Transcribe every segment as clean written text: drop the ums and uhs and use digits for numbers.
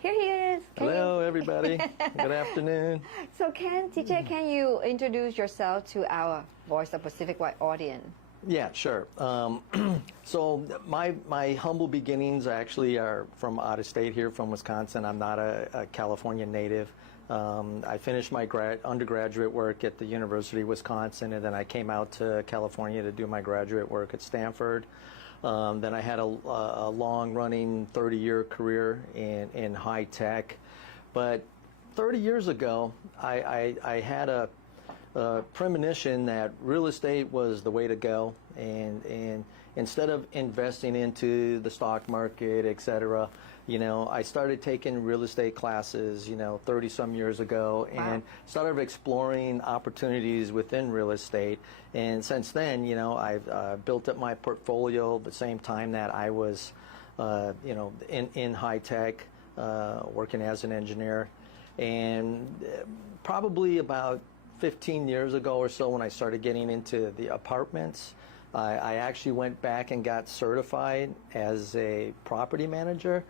Here he is. Hello, everybody. Good afternoon. So, TJ, can you introduce yourself to our Voice of Pacific White audience? Yeah, sure. So my humble beginnings actually are from out of state here, from Wisconsin. I'm not a California native. I finished my undergraduate work at the University of Wisconsin, and then I came out to California to do my graduate work at Stanford. Then I had a long-running 30-year career in high tech. But 30 years ago, I had a premonition that real estate was the way to go, and instead of investing into the stock market, etc., I started taking real estate classes 30 some years ago. Wow. And started exploring opportunities within real estate, and since then I've built up my portfolio at the same time that I was in high tech, working as an engineer. And probably about 15 years ago or so, when I started getting into the apartments, I actually went back and got certified as a property manager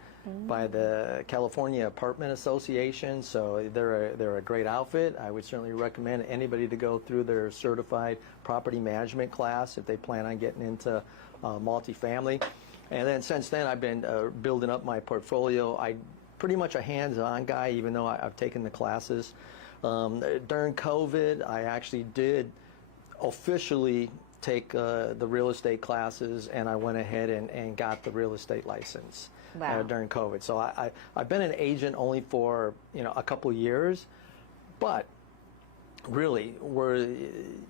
by the California Apartment Association. So they're a great outfit. I would certainly recommend anybody to go through their certified property management class if they plan on getting into multifamily. And then since then, I've been building up my portfolio. I'm pretty much a hands-on guy, even though I've taken the classes. During COVID, I actually did officially take the real estate classes, and I went ahead and got the real estate license. Wow. During COVID. So I've been an agent only for a couple years, but really,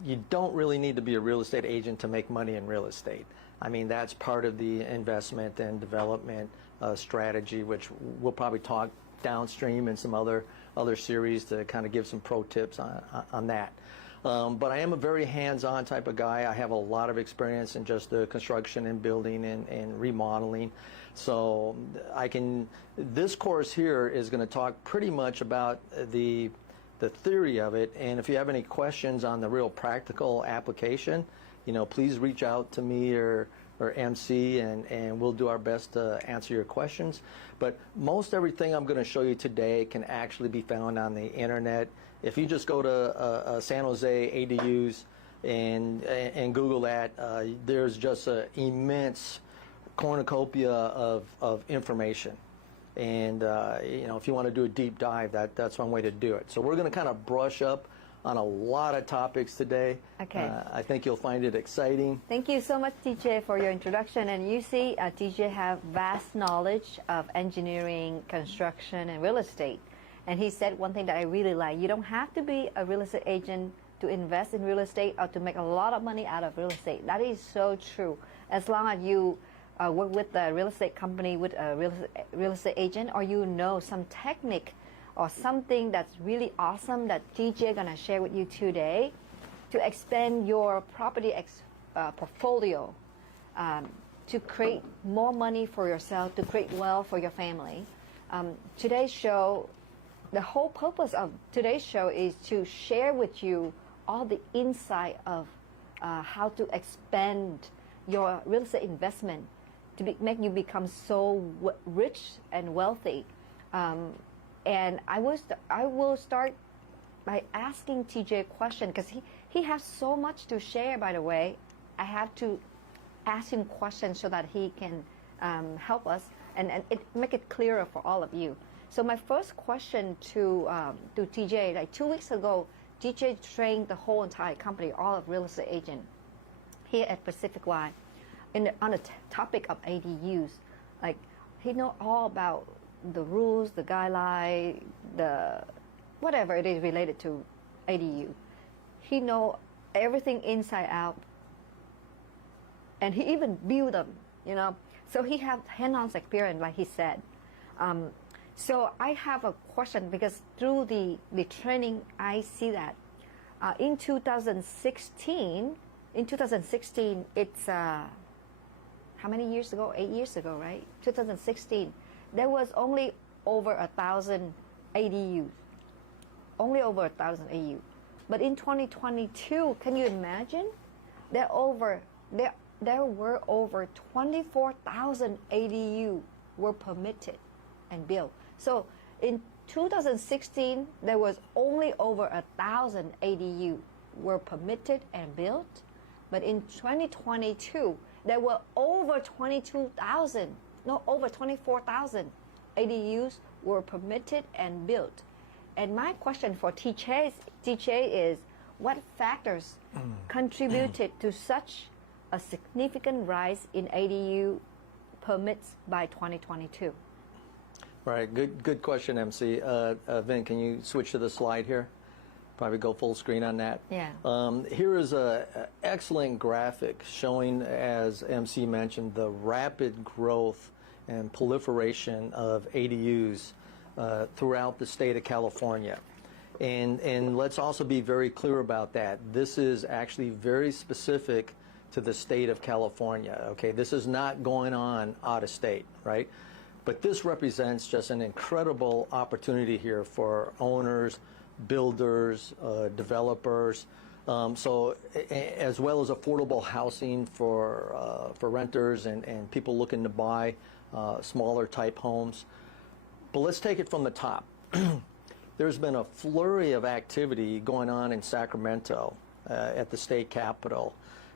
you don't really need to be a real estate agent to make money in real estate. I mean, that's part of the investment and development strategy, which we'll probably talk downstream in some other series to kind of give some pro tips on that. But I am a very hands-on type of guy. I have a lot of experience in just the construction and building and remodeling. So this course here is going to talk pretty much about the theory of it. And if you have any questions on the real practical application, please reach out to me or MC, and we'll do our best to answer your questions. But most everything I'm going to show you today can actually be found on the internet. If you just go to San Jose ADUs and Google that, there's just an immense cornucopia of information. And if you want to do a deep dive, that's one way to do it. So we're going to kind of brush up on a lot of topics today. Okay. I think you'll find it exciting. Thank you so much, TJ, for your introduction. And you see, TJ have vast knowledge of engineering, construction, and real estate. And he said one thing that I really like: you don't have to be a real estate agent to invest in real estate or to make a lot of money out of real estate. That is so true. As long as you work with a real estate company, with a real estate agent, or some technique or something that's really awesome that TJ gonna share with you today to expand your property portfolio, to create more money for yourself, to create wealth for your family. Today's show, the whole purpose of today's show is to share with you all the insight of how to expand your real estate investment to make you become so rich and wealthy. And I will start by asking TJ a question, because he has so much to share. By the way, I have to ask him questions so that he can help us and make it clearer for all of you. So my first question to TJ, like 2 weeks ago, TJ trained the whole entire company, all of real estate agent here at Pacific Wide, on the topic of ADUs. Like, he know all about the rules, the guideline, the whatever it is related to ADU. He know everything inside out, and he even build them, So he have hands-on experience, like he said. So I have a question, because through the training, I see that in 2016, it's how many years ago? 8 years ago, right? 2016. There was only over 1,000 ADUs. Only over 1,000 ADUs. But in 2022, can you imagine? There were over 24,000 ADU were permitted and built. So in 2016, there was only over 1,000 ADU were permitted and built, but in 2022, there were over 22,000, no, over 24,000 ADUs were permitted and built. And my question for TJ is, what factors contributed to such a significant rise in ADU permits by 2022? Right, good question, MC. Vin, can you switch to the slide here? Probably go full screen on that. Yeah. Here is an excellent graphic showing, as MC mentioned, the rapid growth and proliferation of ADUs throughout the state of California. And let's also be very clear about that. This is actually very specific to the state of California, okay? This is not going on out of state, right? But this represents just an incredible opportunity here for owners, builders, developers, as well as affordable housing for renters and people looking to buy smaller type homes. But let's take it from the top. There's been a flurry of activity going on in Sacramento at the state capitol,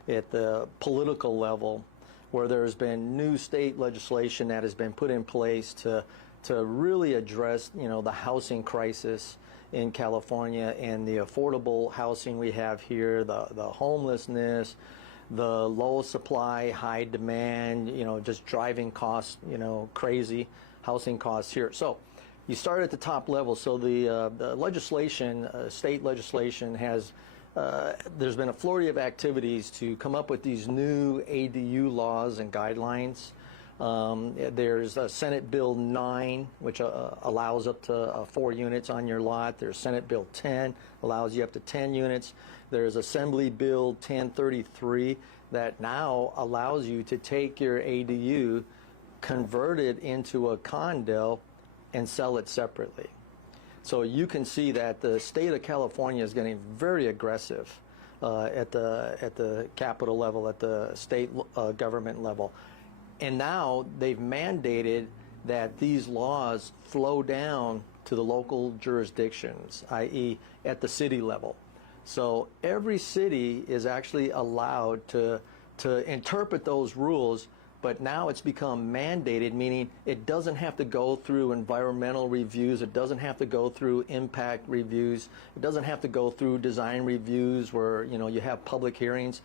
at the political level, where there's been new state legislation that has been put in place to really address, the housing crisis in California and the affordable housing we have here, the homelessness, the low supply, high demand, just driving costs, crazy housing costs here. So you start at the top level. So the legislation, state legislation has there's been a flurry of activities to come up with these new ADU laws and guidelines. There's Senate Bill 9, which allows up to 4 units on your lot. There's Senate Bill 10, allows you up to 10 units. There's Assembly Bill 1033 that now allows you to take your ADU, convert it into a condo, and sell it separately. So you can see that the state of California is getting very aggressive at the capital level, at the state government level. And now they've mandated that these laws flow down to the local jurisdictions, i.e. at the city level. So every city is actually allowed to interpret those rules, but now it's become mandated, meaning it doesn't have to go through environmental reviews, it doesn't have to go through impact reviews, it doesn't have to go through design reviews where you have public hearings.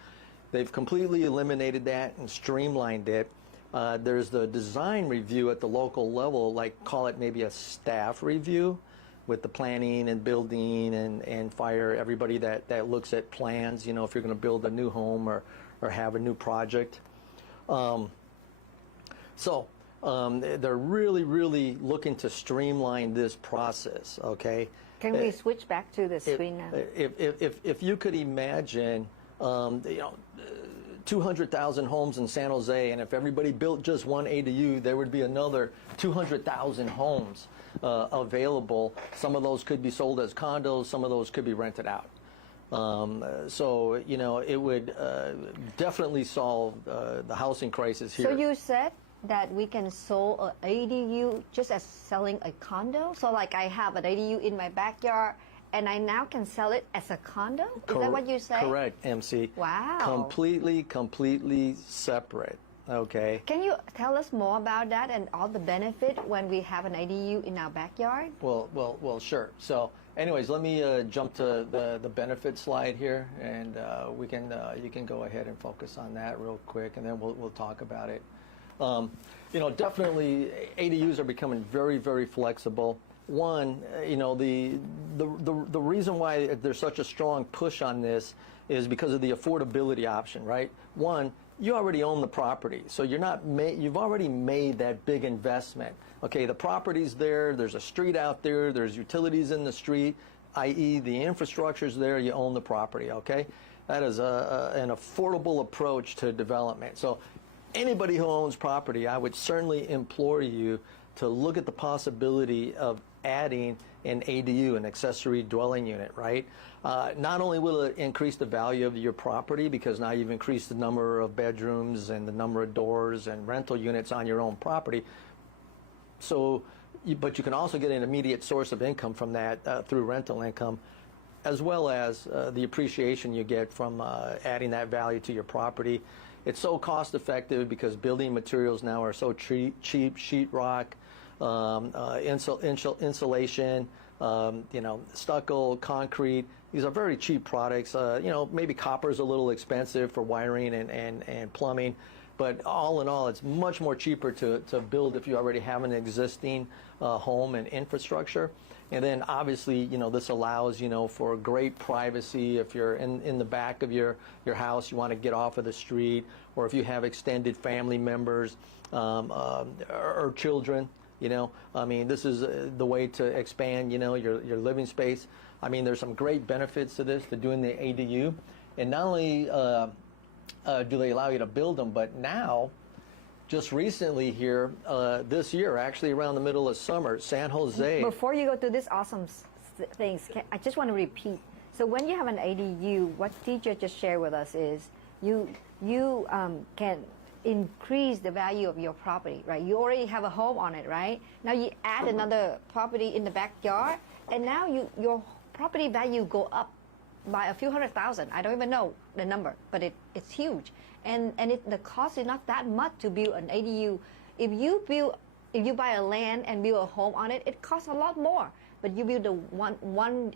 They've completely eliminated that and streamlined it. There's the design review at the local level, like call it maybe a staff review with the planning and building and fire, everybody that looks at plans, if you're going to build a new home or have a new project. So they're really, really looking to streamline this process, okay? Can we switch back to the screen now? If you could imagine, 200,000 homes in San Jose, and if everybody built just one ADU, there would be another 200,000 homes available. Some of those could be sold as condos, some of those could be rented out. So, it would definitely solve the housing crisis here. So you said that we can sell an ADU just as selling a condo? So like I have an ADU in my backyard, and I now can sell it as a condo? Is that what you say? Correct, MC. Wow. Completely separate, okay? Can you tell us more about that and all the benefit when we have an ADU in our backyard? Well, sure. So anyways, let me jump to the benefit slide here, and you can go ahead and focus on that real quick, and then we'll talk about it. Definitely ADUs are becoming very, very flexible. One, the reason why there's such a strong push on this is because of the affordability option, right? One, you already own the property, so you've already made that big investment. Okay, the property's there, there's a street out there, there's utilities in the street, i.e. the infrastructure's there, you own the property, okay? That is an affordable approach to development. So anybody who owns property, I would certainly implore you to look at the possibility of adding an ADU, an accessory dwelling unit, right? Not only will it increase the value of your property because now you've increased the number of bedrooms and the number of doors and rental units on your own property, so but you can also get an immediate source of income from that through rental income, as well as the appreciation you get from adding that value to your property. It's so cost effective because building materials now are so cheap, sheetrock, insulation, stucco, concrete. These are very cheap products. Maybe copper is a little expensive for wiring and plumbing, but all in all, it's much more cheaper to build if you already have an existing home and infrastructure. And then obviously, this allows, for great privacy. If you're in the back of your house, you want to get off of the street, or if you have extended family members or children, this is the way to expand, your living space. There's some great benefits to this, to doing the ADU. And not only do they allow you to build them, but now, just recently here, this year, actually around the middle of summer, San Jose. Before you go to these awesome things, I just want to repeat. So when you have an ADU, what teacher just shared with us is you can increase the value of your property, right? You already have a home on it, right? Now you add another property in the backyard, and now your property value go up by a few $100,000. I don't even know the number, but it's huge. And the cost is not that much to build an ADU. If you buy a land and build a home on it, it costs a lot more. But you build one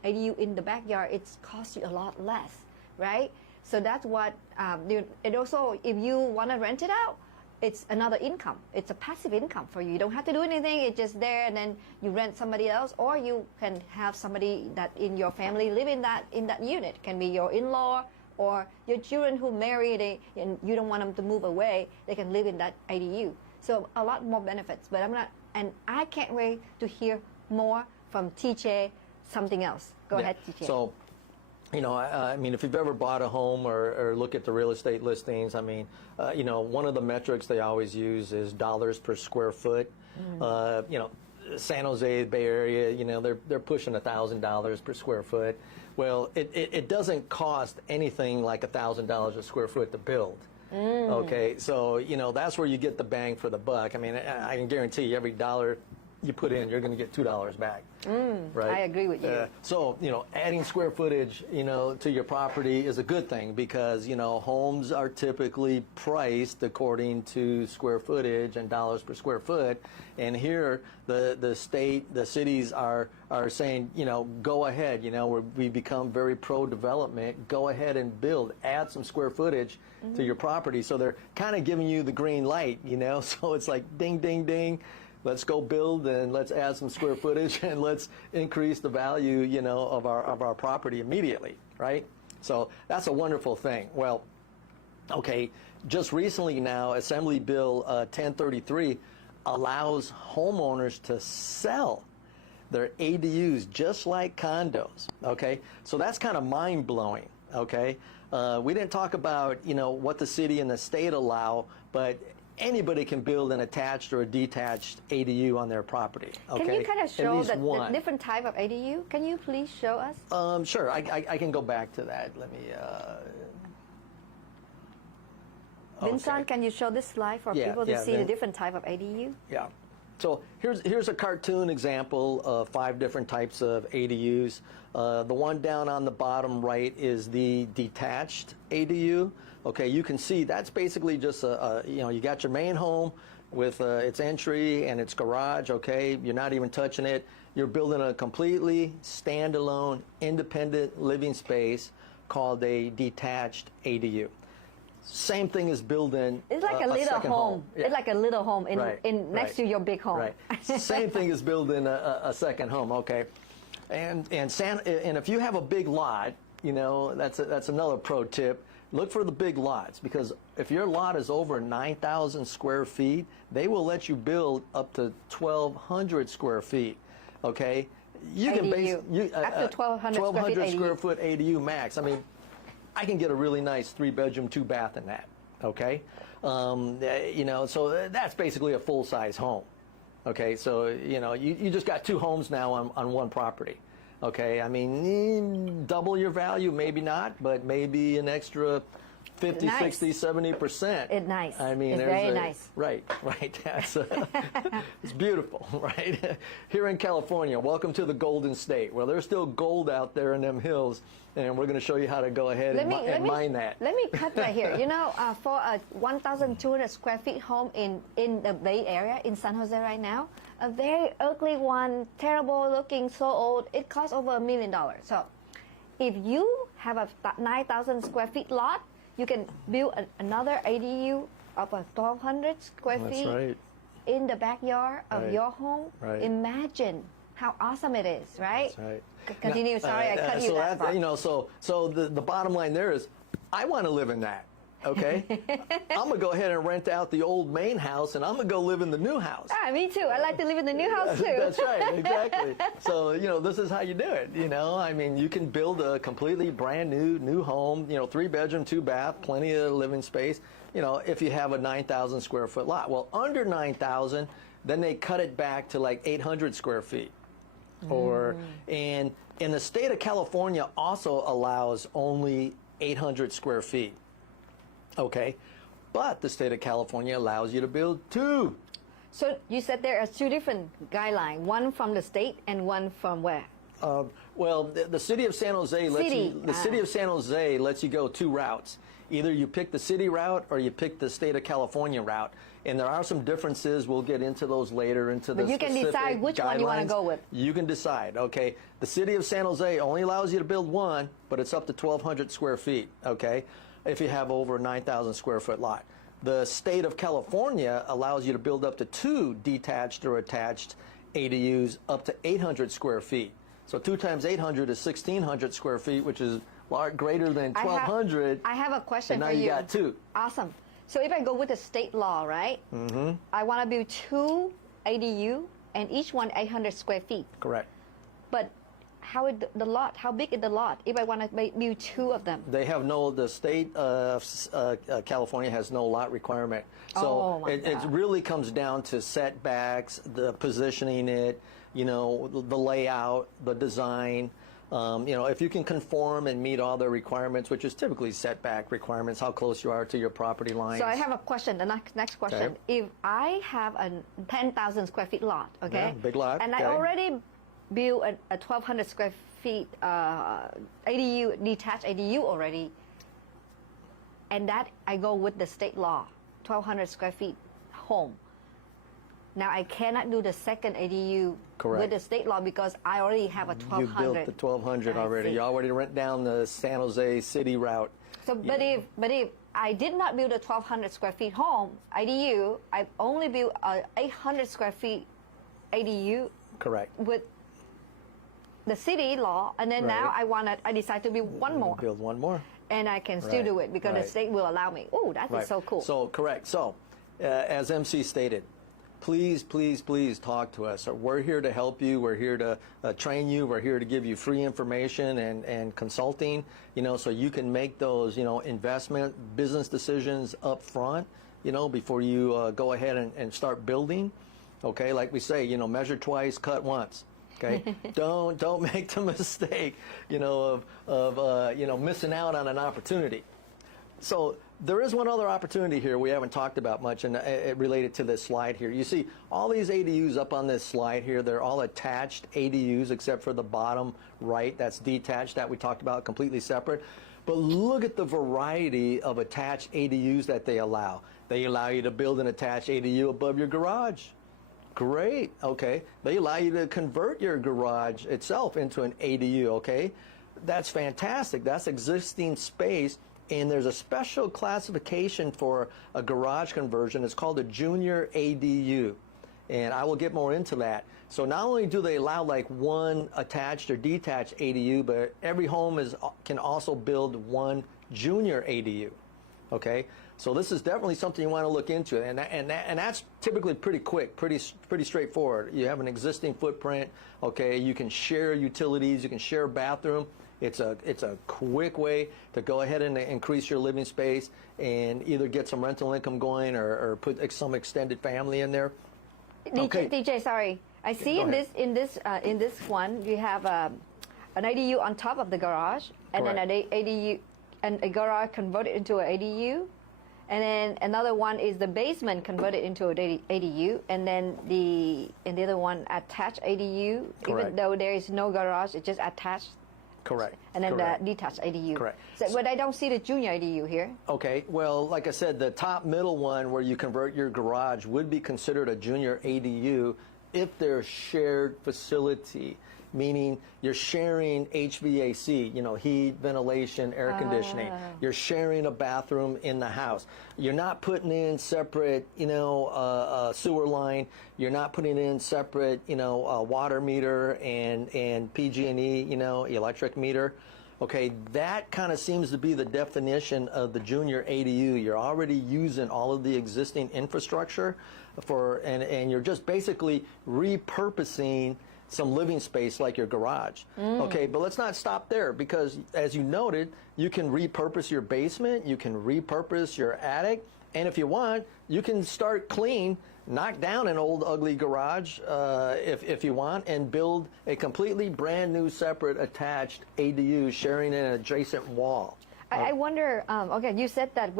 ADU in the backyard, it costs you a lot less, right? So that's what. And also, if you want to rent it out, it's another income. It's a passive income for you. You don't have to do anything. It's just there, and then you rent somebody else, or you can have somebody that in your family live in that unit. It can be your in-law or your children who marry, and you don't want them to move away. They can live in that ADU. So a lot more benefits. But I can't wait to hear more from TJ. Something else. Go ahead, TJ. So, if you've ever bought a home or look at the real estate listings, one of the metrics they always use is dollars per square foot. San Jose, Bay Area, they're pushing $1,000 per square foot. Well, it doesn't cost anything like $1,000 a square foot to build. Okay, so that's where you get the bang for the buck. I can guarantee you every dollar you put in, you're going to get $2 back. Right? I agree with you. So, adding square footage, to your property is a good thing because, homes are typically priced according to square footage and dollars per square foot. And here, the state, the cities are saying, go ahead, we become very pro-development. Go ahead and build, add some square footage to your property. So they're kind of giving you the green light, so it's like ding, ding, ding. Let's go build and let's add some square footage and let's increase the value, of our property immediately, right? So that's a wonderful thing. Well, okay, just recently now, Assembly Bill 1033 allows homeowners to sell their ADUs just like condos, okay? So that's kind of mind-blowing, okay? We didn't talk about, what the city and the state allow, but anybody can build an attached or a detached ADU on their property. Okay? Can you kind of show the different type of ADU? Can you please show us? Sure. I can go back to that. Let me. Vincent, can you show this slide for people to see the different type of ADU? Yeah. So here's a cartoon example of 5 different types of ADUs. The one down on the bottom right is the detached ADU. Okay, you can see that's basically just you got your main home with its entry and its garage. Okay, you're not even touching it. You're building a completely standalone, independent living space called a detached ADU. Same thing as building. It's like a little home. Yeah. It's like a little home next to your big home. Right. Same thing as building a second home. Okay, and if you have a big lot, that's another pro tip. Look for the big lots, because if your lot is over 9,000 square feet, they will let you build up to 1,200 square feet. Okay, you ADU. can base up to 1,200 square foot ADU max. I can get a really nice 3-bedroom, 2-bath in that. Okay, so that's basically a full-size home. Okay, so you just got 2 homes now on one property. Okay, double your value, maybe not, but maybe an extra 50, nice. 60, 70%. It's nice. I mean, It's there's very nice. Right. That's it's beautiful, right? Here in California, welcome to the Golden State. Well, there's still gold out there in them hills, and we're going to show you how to go ahead and mine that. Let me cut right here. You know, for a 1,200 square feet home in the Bay Area, in San Jose right now, a very ugly one, terrible looking, so old, it costs over $1 million. So if you have a 9,000 square feet lot, you can build another ADU of a 1,200 square feet right. in the backyard of your home. Right. Imagine how awesome it is, right? That's right. Continue. Sorry, I cut you so that part. You know, so the bottom line there is, I want to live in that. Okay, I'm gonna go ahead and rent out the old main house, and I'm gonna go live in the new house. Ah, me too. I like to live in the new house too. That's right, exactly. So you know, this is how you do it. You know, I mean, you can build a completely brand new home. You know, 3-bedroom, 2-bath, plenty of living space. You know, if you have a 9,000 square foot lot. Well, under 9,000, then they cut it back to like 800 square feet. And in the state of California also allows only 800 square feet. Okay, but the state of California allows you to build 2. So you said there are 2 different guidelines, one from the state and one from where? Well, the city of San Jose city of San Jose lets you go 2 routes. Either you pick the city route or you pick the state of California route. And there are some differences. We'll get into those later, into the But you can decide which one you want to go with. You can decide, okay? The city of San Jose only allows you to build 1, but it's up to 1,200 square feet, okay? If you have over a 9,000 square foot lot. The state of California allows you to build up to 2 detached or attached ADUs up to 800 square feet. So 2 times 800 is 1,600 square feet, which is greater than 1,200. I have a question for you. And now you got 2. Awesome. So if I go with the state law, right? Mm-hmm. I want to build 2 ADU, and each one 800 square feet. Correct. But how is the lot? How big is the lot? If I want to build 2 of them, they have the state of California has no lot requirement. So it really comes down to setbacks, the positioning it, you know, the layout, the design. You know, if you can conform and meet all the requirements, which is typically setback requirements, how close you are to your property lines. So I have a question. The next question. Okay. If I have a 10,000 square feet lot, okay, yeah, big lot, and okay. I already built a 1,200 square feet ADU, detached ADU already, and that I go with the state law, 1,200 square feet home. Now I cannot do the second ADU Correct. with the state law because I already have a 1,200. You built the 1,200 already. You already went down the San Jose city route. So, but if I did not build a 1,200 square feet home ADU, I only built a 800 square feet ADU. Correct. With the city law, and then now I decide to build one more. Build one more. And I can still do it because the state will allow me. Oh, that is so cool. So correct. So, as MC stated, please, please, please talk to us. We're here to help you. We're here to train you. We're here to give you free information and consulting, you know, so you can make those, you know, investment business decisions up front, you know, before you go ahead and start building. Okay, like we say, you know, measure twice, cut once. Okay, don't make the mistake, you know, of you know, missing out on an opportunity. So there is one other opportunity here we haven't talked about much, and it related to this slide here. You see all these ADUs up on this slide here. They're all attached ADUs except for the bottom right. That's detached, that we talked about, completely separate. But look at the variety of attached ADUs that they allow. They allow you to build an attached ADU above your garage. Great, okay. They allow you to convert your garage itself into an ADU, okay. That's fantastic. That's existing space. And there's a special classification for a garage conversion. It's called a junior ADU. And I will get more into that. So not only do they allow like one attached or detached ADU, but every home can also build one junior ADU. Okay? So this is definitely something you want to look into. And that's typically pretty quick, pretty straightforward. You have an existing footprint. Okay? You can share utilities. You can share a bathroom. It's a quick way to go ahead and increase your living space and either get some rental income going or put some extended family in there. Okay. DJ, sorry. I see in this one you have an ADU on top of the garage, and Correct. then an ADU a garage converted into an ADU, and then another one is the basement converted into an ADU, and then the other one attached ADU, Correct. even though there is no garage, it's just attached. Correct. And then Correct. the detached ADU. Correct. So, but I don't see the junior ADU here. Okay, well, like I said, the top middle one where you convert your garage would be considered a junior ADU if they're a shared facility, meaning you're sharing HVAC, heat, ventilation, air conditioning. You're sharing a bathroom in the house. You're not putting in separate, sewer line. You're not putting in separate, water meter and PG&E, electric meter. Okay, that kind of seems to be the definition of the junior ADU. You're already using all of the existing infrastructure and you're just basically repurposing some living space like your garage. Okay, but let's not stop there, because as you noted, you can repurpose your basement, you can repurpose your attic, and if you want, you can start clean, knock down an old ugly garage if you want, and build a completely brand new separate attached ADU sharing an adjacent wall. I wonder, okay, you said that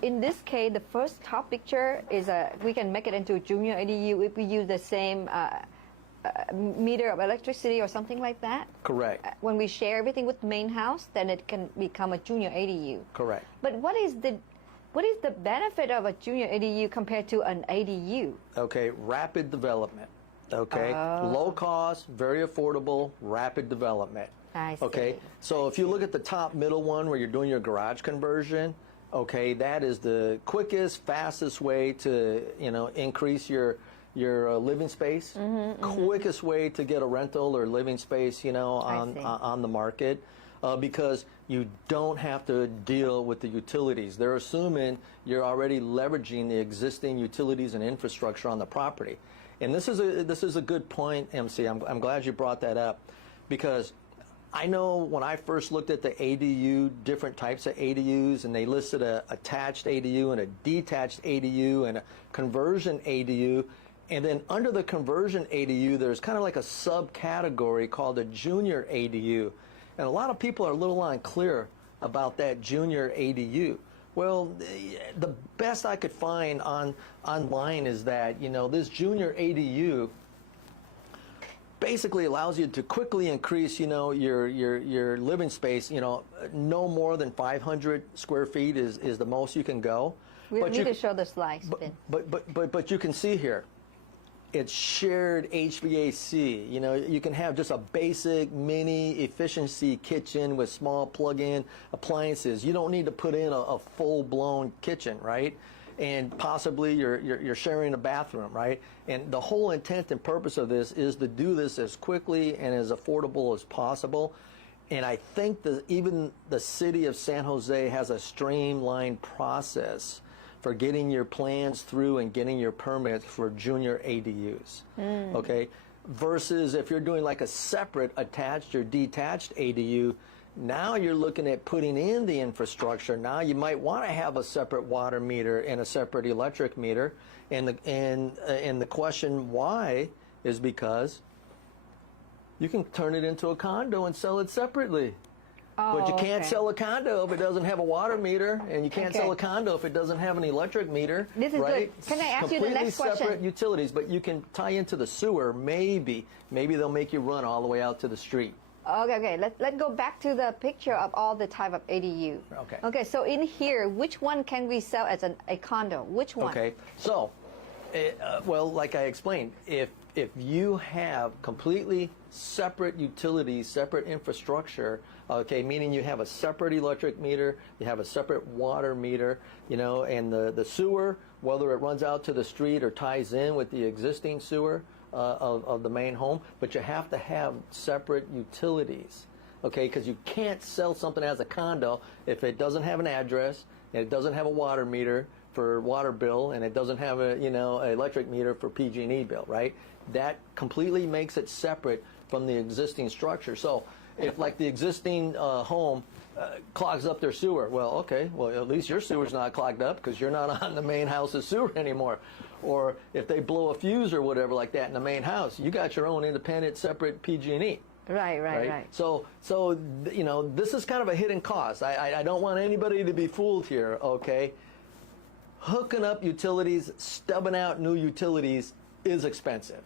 in this case, the first top picture is we can make it into a junior ADU if we use the same meter of electricity or something like that? Correct. When we share everything with the main house, then it can become a junior ADU. Correct. But what is the benefit of a junior ADU compared to an ADU? Okay, rapid development. Okay, low cost, very affordable, rapid development. I see. Okay, so if you look at the top middle one where you're doing your garage conversion, okay, that is the quickest, fastest way to increase your living space, quickest way to get a rental or living space, on the market, because you don't have to deal with the utilities. They're assuming you're already leveraging the existing utilities and infrastructure on the property. And this is a good point, MC. I'm glad you brought that up, because I know when I first looked at the ADU, different types of ADUs, and they listed a attached ADU and a detached ADU and a conversion ADU. And then under the conversion ADU, there's kind of like a subcategory called a junior ADU. And a lot of people are a little unclear about that junior ADU. Well, the best I could find online is that, this junior ADU basically allows you to quickly increase, your living space, no more than 500 square feet is the most you can go. We need to show the slides. But you can see here, it's shared HVAC. You can have just a basic mini efficiency kitchen with small plug-in appliances. You don't need to put in a full-blown kitchen, right? And possibly you're sharing a bathroom, right? And the whole intent and purpose of this is to do this as quickly and as affordable as possible. And I think that even the city of San Jose has a streamlined process for getting your plans through and getting your permits for junior ADUs, okay? Versus if you're doing like a separate attached or detached ADU, now you're looking at putting in the infrastructure. Now you might want to have a separate water meter and a separate electric meter, and the question why is because you can turn it into a condo and sell it separately. But you can't sell a condo if it doesn't have a water meter, and you can't sell a condo if it doesn't have an electric meter. This is right? good. Can I ask you the next question? Completely separate utilities, but you can tie into the sewer. Maybe they'll make you run all the way out to the street. Okay. Let's go back to the picture of all the type of ADU. Okay. Okay. So in here, which one can we sell as a condo? Which one? Okay. So, well, like I explained, if you have completely separate utilities, separate infrastructure, okay, meaning you have a separate electric meter, you have a separate water meter, and the sewer, whether it runs out to the street or ties in with the existing sewer of the main home, but you have to have separate utilities, okay, because you can't sell something as a condo if it doesn't have an address and it doesn't have a water meter for water bill, and it doesn't have a an electric meter for PG&E bill, right? That completely makes it separate from the existing structure. So if like the existing home clogs up their sewer, well, at least your sewer's not clogged up because you're not on the main house's sewer anymore. Or if they blow a fuse or whatever like that in the main house, you got your own independent, separate PG&E. Right. So you know, this is kind of a hidden cost. I don't want anybody to be fooled here, okay? Hooking up utilities, stubbing out new utilities is expensive,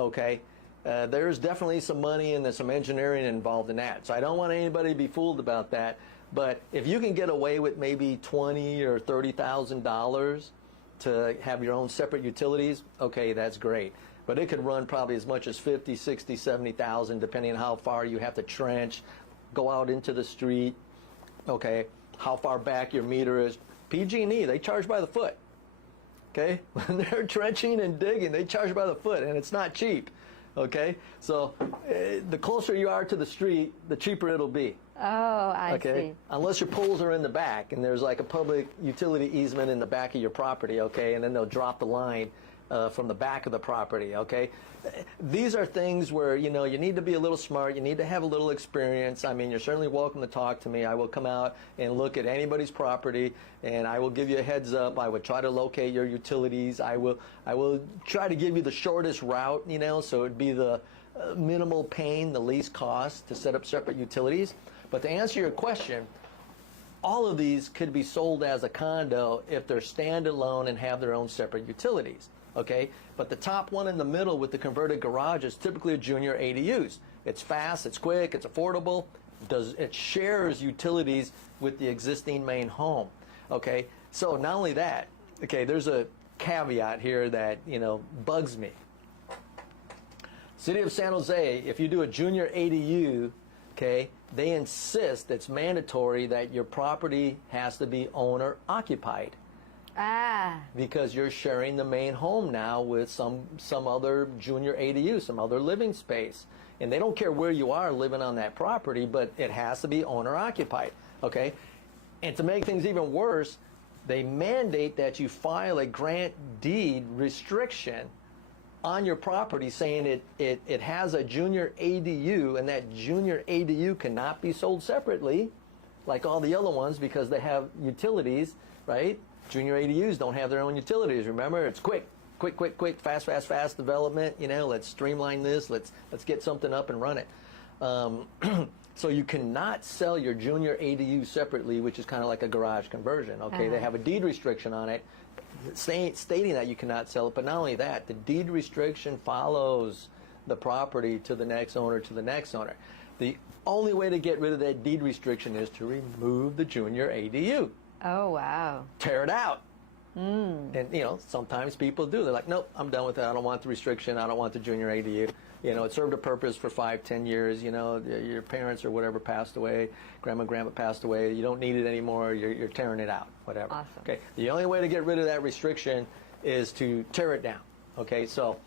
okay? There's definitely some money and there's some engineering involved in that. So I don't want anybody to be fooled about that. But if you can get away with maybe $20,000 or $30,000 to have your own separate utilities, okay, that's great. But it could run probably as much as 50, 60, 70,000, depending on how far you have to trench, go out into the street, okay, how far back your meter is. PG&E, they charge by the foot, okay? When they're trenching and digging, they charge by the foot, and it's not cheap, okay? So the closer you are to the street, the cheaper it'll be. Oh, I see. Unless your poles are in the back and there's like a public utility easement in the back of your property, okay, and then they'll drop the line from the back of the property, okay? These are things where, you know, you need to be a little smart, you need to have a little experience. I mean, you're certainly welcome to talk to me. I will come out and look at anybody's property, and I will give you a heads up. I would try to locate your utilities. I will try to give you the shortest route, you know, so it'd be the minimal pain, the least cost to set up separate utilities. But to answer your question, all of these could be sold as a condo if they're standalone and have their own separate utilities. Okay, but the top one in the middle with the converted garage is typically a junior ADUs. It's fast, it's quick, it's affordable. It shares utilities with the existing main home. Okay, so not only that, okay, there's a caveat here that, you know, bugs me. City of San Jose, if you do a junior ADU, okay, they insist it's mandatory that your property has to be owner occupied. Because you're sharing the main home now with some other junior ADU, some other living space. And they don't care where you are living on that property, but it has to be owner occupied, okay? And to make things even worse, they mandate that you file a grant deed restriction on your property saying it has a junior ADU, and that junior ADU cannot be sold separately like all the other ones because they have utilities, right? Junior ADUs don't have their own utilities. Remember, it's quick, fast development. You know, let's streamline this. Let's get something up and run it. So you cannot sell your junior ADU separately, which is kind of like a garage conversion. Okay, they have a deed restriction on it, stating that you cannot sell it. But not only that, the deed restriction follows the property to the next owner to the next owner. The only way to get rid of that deed restriction is to remove the junior ADU. Oh, wow. Tear it out. And, you know, sometimes people do. They're like, nope, I'm done with that. I don't want the restriction. I don't want the junior ADU. You know, it served a purpose for 5, 10 years. You know, your parents or whatever passed away. Grandma passed away. You don't need it anymore. You're tearing it out, whatever. Awesome. Okay. The only way to get rid of that restriction is to tear it down. Okay. So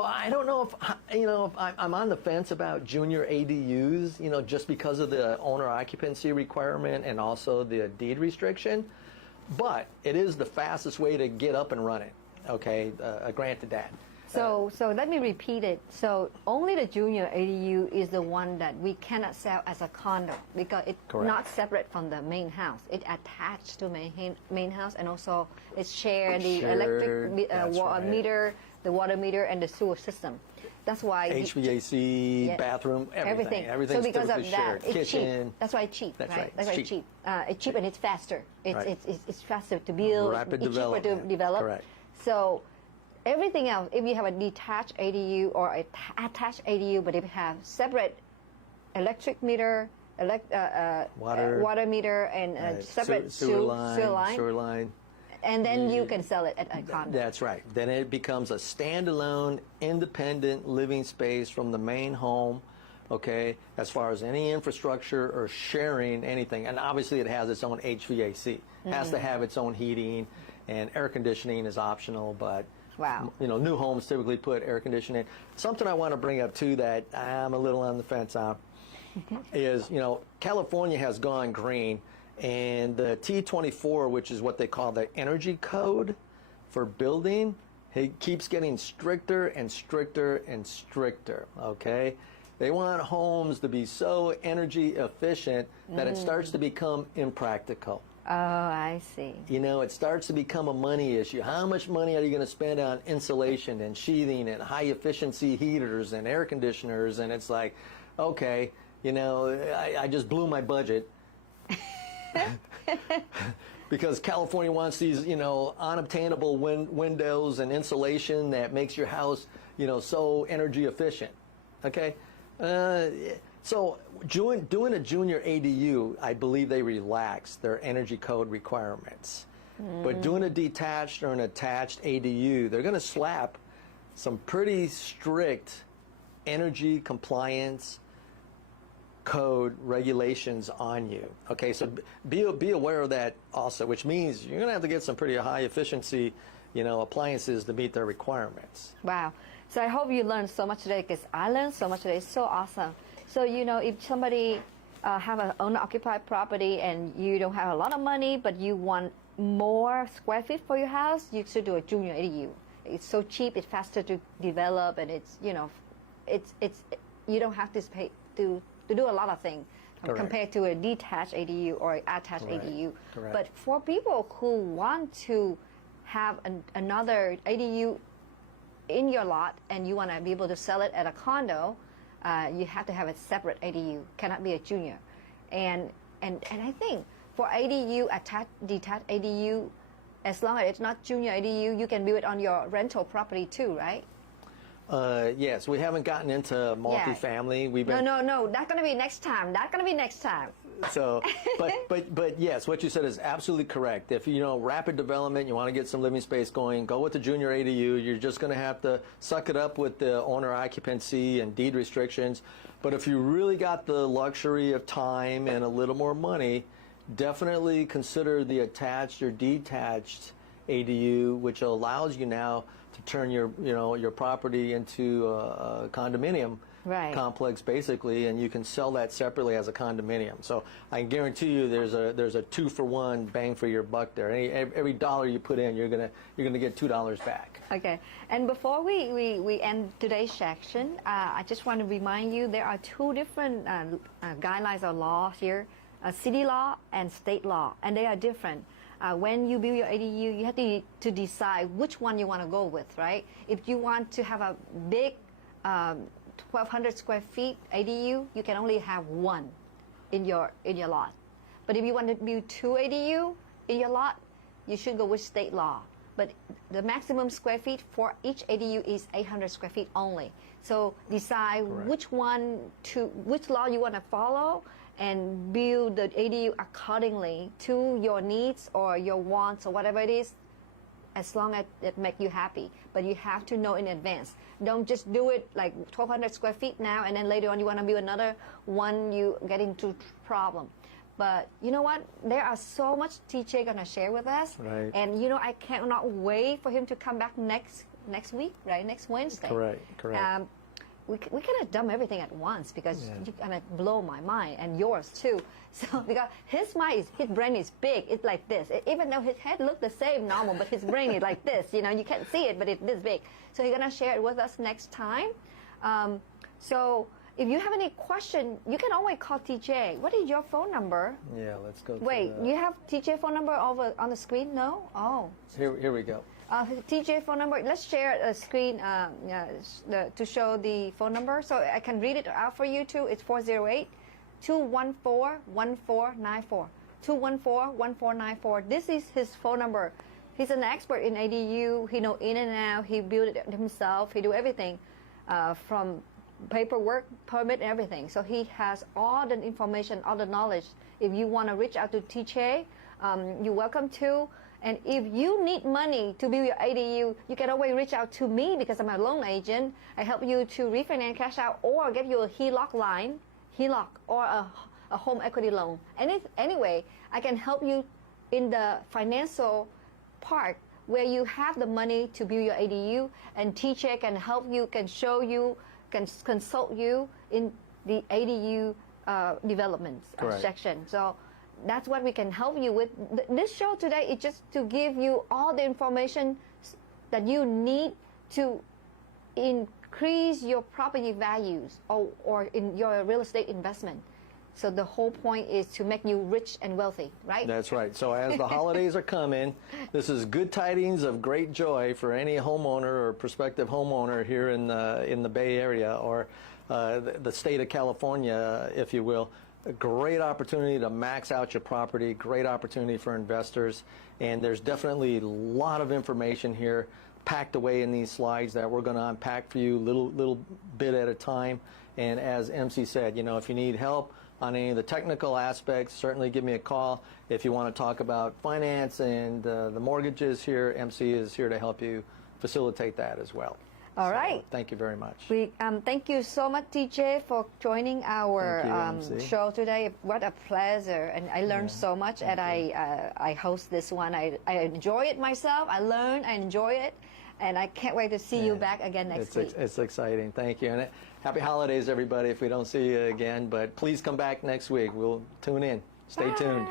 I don't know if, you know, if I'm on the fence about junior ADUs, you know, just because of the owner occupancy requirement and also the deed restriction. But it is the fastest way to get up and running. Okay. Granted that. So let me repeat it. So only the junior ADU is the one that we cannot sell as a condo because it's not separate from the main house. It attached to main house, and also it's share the electric meter, the water meter, and the sewer system. That's why HVAC, bathroom, everything. Everything's so because of that, shared. it's Kitchen. cheap. That's why it's cheap. That's right. right. That's why it's cheap. It's cheap and it's faster. It's faster to build. Rapid it's cheaper to develop. Correct. So everything else, if you have a detached ADU or an attached ADU, but if you have separate electric meter, water meter, and separate sewer line, and then you can sell it at a condo. That's right. Then it becomes a standalone, independent living space from the main home, okay, as far as any infrastructure or sharing anything. And obviously it has its own HVAC. It has to have its own heating, and air conditioning is optional, but wow. You know, new homes typically put air conditioning. Something I want to bring up too that I'm a little on the fence on is, you know, California has gone green, and the T24, which is what they call the energy code for building, it keeps getting stricter and stricter and stricter, okay? They want homes to be so energy efficient that it starts to become impractical. Oh, I see. You know, it starts to become a money issue. How much money are you going to spend on insulation and sheathing and high efficiency heaters and air conditioners? And it's like, okay, you know, I just blew my budget. Because California wants these, you know, unobtainable windows and insulation that makes your house, you know, so energy efficient. Okay? So doing a junior ADU, I believe they relax their energy code requirements. But doing a detached or an attached ADU, they're going to slap some pretty strict energy compliance code regulations on you. Okay, so be aware of that also, which means you're going to have to get some pretty high efficiency, you know, appliances to meet their requirements. Wow. So I hope you learned so much today, because I learned so much today. It's so awesome. So, you know, if somebody have an owner-occupied property and you don't have a lot of money, but you want more square feet for your house, you should do a junior ADU. It's so cheap, it's faster to develop, and it's, you know, it's you don't have to pay to do a lot of things compared to a detached ADU or attached ADU. Correct. But for people who want to have another ADU in your lot and you want to be able to sell it at a condo, you have to have a separate ADU. Cannot be a junior. And I think for ADU, detached ADU, as long as it's not junior ADU, you can build it on your rental property too, right? Yes, we haven't gotten into multifamily. We've been No. That's gonna be next time. So, but yes, what you said is absolutely correct. If you know rapid development, you want to get some living space going, go with the junior ADU. You're just going to have to suck it up with the owner occupancy and deed restrictions. But if you really got the luxury of time and a little more money, definitely consider the attached or detached ADU, which allows you now to turn your property into a condominium complex basically, and you can sell that separately as a condominium. So I can guarantee you there's a 2-for-1 bang for your buck there. Every dollar you put in, you're gonna get $2 back. Okay. And before we end today's section, I just want to remind you there are two different guidelines or laws here, city law and state law, and they are different. When you build your ADU, you have to decide which one you want to go with, right? If you want to have a big 1,200 square feet ADU, you can only have one in your lot. But if you want to build two ADU in your lot, you should go with state law. But the maximum square feet for each ADU is 800 square feet only. So decide which law you want to follow, and build the ADU accordingly to your needs or your wants or whatever it is, as long as it makes you happy. But you have to know in advance. Don't just do it like 1,200 square feet now, and then later on you want to build another one, you get into problem. But you know what? There are so much TJ going to share with us. Right. And you know, I cannot wait for him to come back next week, right? Next Wednesday. Correct. We cannot dump everything at once, because you're gonna blow my mind and yours too. So because his brain is big, it's like this. Even though his head looks the same normal, but his brain is like this. You know, you can't see it, but it's this big. So he's gonna share it with us next time. So if you have any question, you can always call TJ. What is your phone number? Yeah, let's go. Wait, you have TJ phone number over on the screen? No? Oh. Here we go. TJ phone number. Let's share a screen to show the phone number, so I can read it out for you too. It's 408-214-1494. 214-1494. This is his phone number. He's an expert in ADU. He know in and out. He built it himself. He do everything from paperwork, permit, and everything. So he has all the information, all the knowledge. If you want to reach out to TJ, you're welcome to. And if you need money to build your ADU, you can always reach out to me, because I'm a loan agent. I help you to refinance, cash out, or get you a HELOC line, or a home equity loan. Anyway, I can help you in the financial part where you have the money to build your ADU, and TJ can help you, can show you, can consult you in the ADU development section. So that's what we can help you with. This show today is just to give you all the information that you need to increase your property values or in your real estate investment. So the whole point is to make you rich and wealthy, right? That's right. So as the holidays are coming, this is good tidings of great joy for any homeowner or prospective homeowner here in the Bay Area, or the state of California, if you will. A great opportunity to max out your property, great opportunity for investors, and there's definitely a lot of information here packed away in these slides that we're going to unpack for you little bit at a time. And as MC said, you know, if you need help on any of the technical aspects, certainly give me a call. If you want to talk about finance and the mortgages here, MC is here to help you facilitate that as well. All right. Thank you very much. We thank you so much, TJ, for joining our MC. show today. What a pleasure, and I learned so much. And I host this one. I enjoy it myself. I learn. I enjoy it, and I can't wait to see you back again next week. It's exciting. Thank you, and happy holidays, everybody. If we don't see you again, but please come back next week. We'll tune in. Stay tuned.